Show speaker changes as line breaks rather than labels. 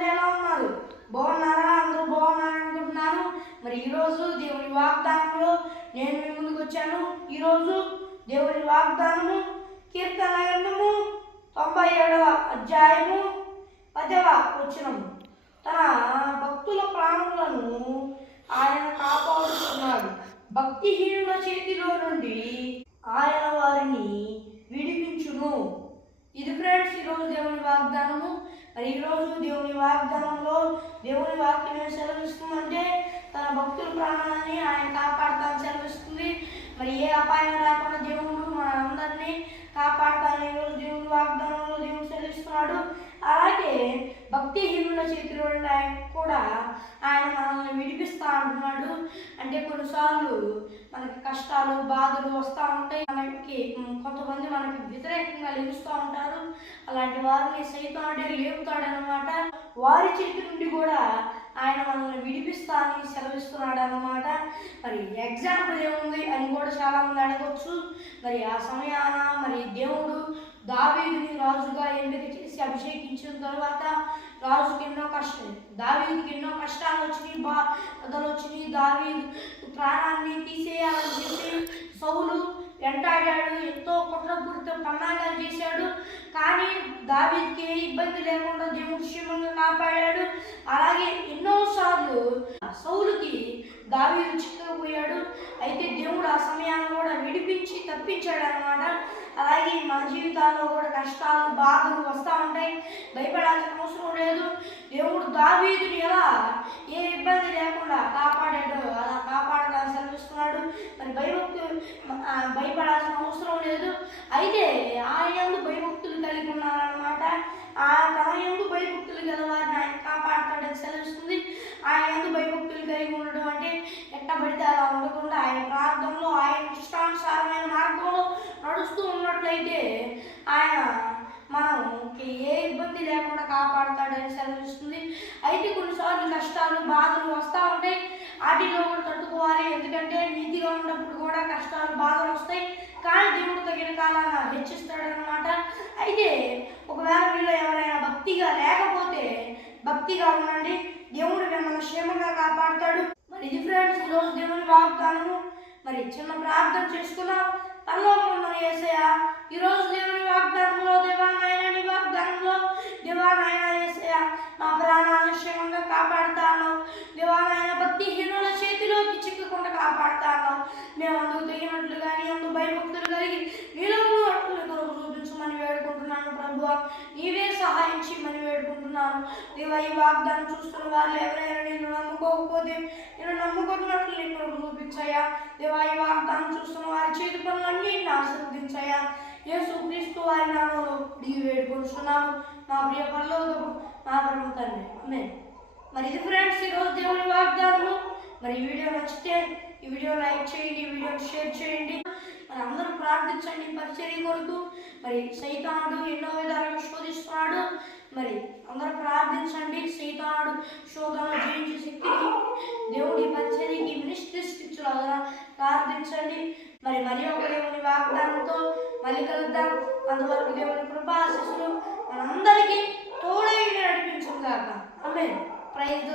అందరూ ఎలా ఉన్నారు? బాగున్నారా? అందరూ బాగున్నారు అనుకుంటున్నాను మరి ఈరోజు దేవుని వాగ్దానంలో నేను మీ ముందుకు వచ్చాను. ఈరోజు దేవుని వాగ్దానము కీర్తన గ్రంథము తొంభై ఏడవ అధ్యాయము పదవ వచనము. తన భక్తుల ప్రాణములను ఆయన కాపాడుతున్నాడు. భక్తిహీనుల చేతిలో నుండి ఆయన వారిని విడిపించును. ఇది ఫ్రెండ్స్ ఈరోజు దేవుని వాగ్దానము. మరి ఈరోజు దేవుని వాగ్దానంలో దేవుని వాక్యం ఏం సెలవిస్తుందంటే తన భక్తుల ప్రాణాన్ని ఆయన కాపాడతాను సెలవిస్తుంది. మరి ఏ అపాయం రాకుండా దేవుడు మన అందరినీ కాపాడు చేస్తున్నాడు. అలాగే భక్తిహీనుల చేతిలో కూడా ఆయన మనల్ని విడిపిస్తా అంటున్నాడు. అంటే కొన్నిసార్లు మనకి కష్టాలు బాధలు వస్తూ ఉంటాయి. మనకి కొంతమంది మనకి వ్యతిరేకంగా లేస్తూ ఉంటారు. అలాంటి వారిని సైతాడే లేపుతాడనమాట వారి చేతి నుండి కూడా ఆయన మనల్ని విడిపిస్తా అని సెలవిస్తున్నాడు అనమాట మరి ఎగ్జాంపుల్ ఏముంది అని కూడా చాలా మంది అడగవచ్చు మరి ఆ సమయాన మరి దేవుడు దావీదుని రాజుగా ఎంపిక చేసి అభిషేకించిన తర్వాత రాజుకి ఎన్నో కష్టం దావీదుకి ఎన్నో కష్టాలు వచ్చినాయి బాధలు వచ్చినాయి. దావీదు ప్రాణాన్ని తీసేయాలని చెప్పి సౌలు వెంటాడాడు ఎంతో కుట్రపూరిత పన్నాగాలు చేశాడు. కానీ దావీద్కి ఏ ఇబ్బంది లేకుండా దేవుడు క్షేమంగా కాపాడాడు. అలాగే ఎన్నోసార్లు సౌలుకి దావీదు చిక్కకపోయాడు అయితే దేవుడు ఆ సమయాన్ని కూడా విడిపించి తప్పించాడు అనమాట అలాగే మన జీవితాల్లో కూడా కష్టాలు బాధలు వస్తూ ఉంటాయి. భయపడాల్సిన అవసరం లేదు. దేవుడు దావీదుని ఎలా ఏ ఇబ్బంది లేకుండా కాపాడాడు అలా కాపాడడానికి సెలవిస్తున్నాడు. మరి భయభక్తులు భయపడాల్సిన అవసరం లేదు. అయితే ఆయన యందు భయభక్తులు కలిగి ఉన్నారనమాట ఆ తన ఎందు భయభక్తులు గల వారిని ఆయన కాపాడతాడని సెలవిస్తుంది ఆయన యందు భయభక్తులు కలిగి ఉండడం అంటే ఎట్టబడితే అలా ఉండకుండా ఆయన మార్గంలో ఆయన ఇష్టానుసారమైన మార్గంలో నడుస్తూ ఉన్నట్లయితే ఆయన మనకి ఏ ఇబ్బంది లేకుండా కాపాడతాడని సెలవిస్తుంది. అయితే కొన్నిసార్లు కష్టాలు బాధలు వస్తూ ఉంటాయి. వాటిలో కూడా తట్టుకోవాలి? ఎందుకంటే నీతిగా ఉన్నప్పుడు కూడా కష్టాలు బాధలు వస్తాయి. కానీ దేవుడు తగిన కాలాన హెచ్చిస్తాడనమాట అయితే ఒకవేళ మీలో ఎవరైనా భక్తిగా లేకపోతే భక్తిగా ఉండండి. దేవుడు మిమ్మల్ని క్షేమంగా కాపాడుతాడు. ఇది ఫ్రెండ్స్ ఈరోజు దేవుని వాగ్దానము. మరి చిన్న ప్రార్థన చేసుకున్నాం. పరలోకమున్న యేసయ్య ఈరోజు దేవుని వాగ్దానంలో దేవానాయన నీ వాగ్దానంలో దేవా నీవే సహాయం చేయమని వేడుకుంటున్నాను. దేవా ఈ వాగ్దానం చూస్తున్న వాళ్ళు ఎవరైనా నేను నమ్ముకోకపోతే నేను నమ్ముకున్నట్లు నేను చూపించాయా దేవా ఈ వాగ్దానం చూస్తున్న వారి చేతి పనులన్నీ ఆశీర్వదించయ్యా యేసు క్రీస్తు వారి నామంలో నీవు వేడుకుంటున్నాము మా ప్రియ పనులు మా పరమ తండ్రి. మరి ఇది ఫ్రెండ్స్ ఈరోజు దేవుని వాగ్దానము. మరి ఈ వీడియో నచ్చితే ఈ వీడియో లైక్ చేయండి ఈ వీడియో షేర్ చేయండి. మరి అందరూ ప్రార్థించండి పరిచర్య కొరకు. మరి సైతానుడు ఎన్నో విధాలుగా శోధిస్తున్నాడు. మరి అందరూ ప్రార్థించండి సైతానుడు శోధనలు జయించే శక్తిని దేవుడి పరిచర్యకి మినిస్ట్రీస్ ఇచ్చులాగా ప్రార్థించండి. మరి మరి ఒక దేవుని వాగ్దానంతో మళ్ళీ కలుద్దాం. అందువరకు దేవుని కృపాశిస్సులు మనందరికీ తోడై నడిపించుగాక ఆమె ప్రైజ్